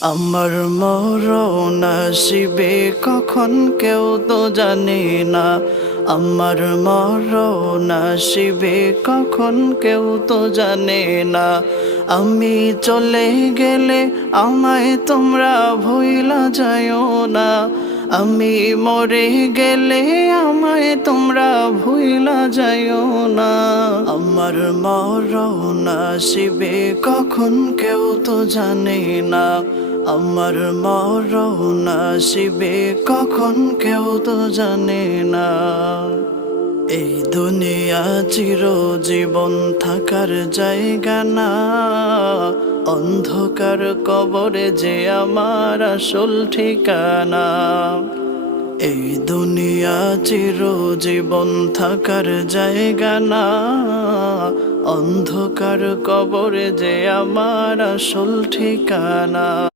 আমার মরণ আসিবে কখন কেউ তো জানে না। আমার মরণ আসিবে কখন কেউ তো জানে না। আমি চলে গেলে আমায় তোমরা ভুইলা যাইও না। আমি মরে গেলে আমায় তোমরা ভুইলা যাইও না। আমার মরণ আসিবে কখন কেউ তো জানে না। আমার মরণ আসিবে কখন কেউ তো জানে না। এই দুনিয়া চিরজীবন থাকার জায়গা না। অন্ধকার কবরে যে আমার আসল ঠিকানা। এই দুনিয়া চিরজীবন থাকার জায়গা না। অন্ধকার কবরে যে আমার আসল ঠিকানা।